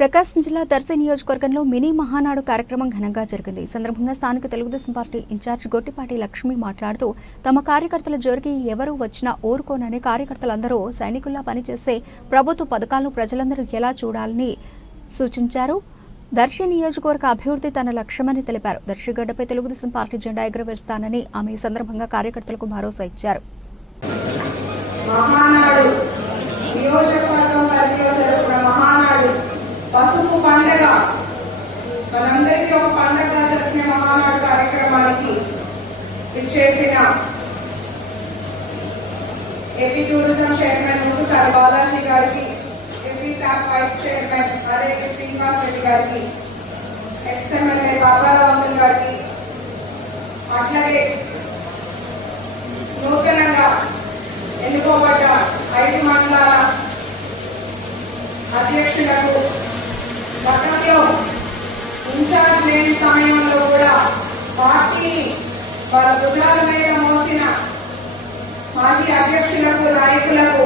ప్రకాశం జిల్లా దర్శి నియోజకవర్గంలో మినీ మహానాడు కార్యక్రమం ఘనంగా జరిగింది. ఈ సందర్భంగా స్థానిక తెలుగుదేశం పార్టీ ఇన్ఛార్జ్ గొట్టిపాటి లక్ష్మి మాట్లాడుతూ తమ కార్యకర్తల జోలికి ఎవరు వచ్చినా ఊరుకోనని, కార్యకర్తలందరూ సైనికుల్లా పనిచేసే ప్రభుత్వ పథకాలను ప్రజలందరూ ఎలా చూడాలని సూచించారు. దర్శి నియోజకవర్గ అభివృద్ధి తన లక్ష్యమని తెలిపారు. దర్శి గడ్డపై తెలుగుదేశం పార్టీ జెండా ఎగురవేస్తానని ఆమె ఈ సందర్భంగా కార్యకర్తలకు భరోసా ఇచ్చారు. పసుపు పండుగ మనందరికీ ఒక పండుగ జరిపిన మహానాడు కార్యక్రమానికి ఇచ్చేసిన ఏపీ టూరిజం చైర్మన్ ముక్కుసారి బాలాజీ గారికి, ఏపీ శాఖ వైస్ చైర్మన్ అరేటి శ్రీనివాస్ రెడ్డి గారికి, ఎక్స్ఎమ్మెల్యే బాబారావు గారికి, అట్లాగే నూతనంగా ఎన్నుకోబడ్డ 5 మండలాల అధ్యక్షులకు, గతంలో ఇన్ఛార్జ్ లేని సమయంలో కూడా పార్టీని వాళ్ళ భుజాల మీద మోసిన మాజీ అధ్యక్షులకు, నాయకులకు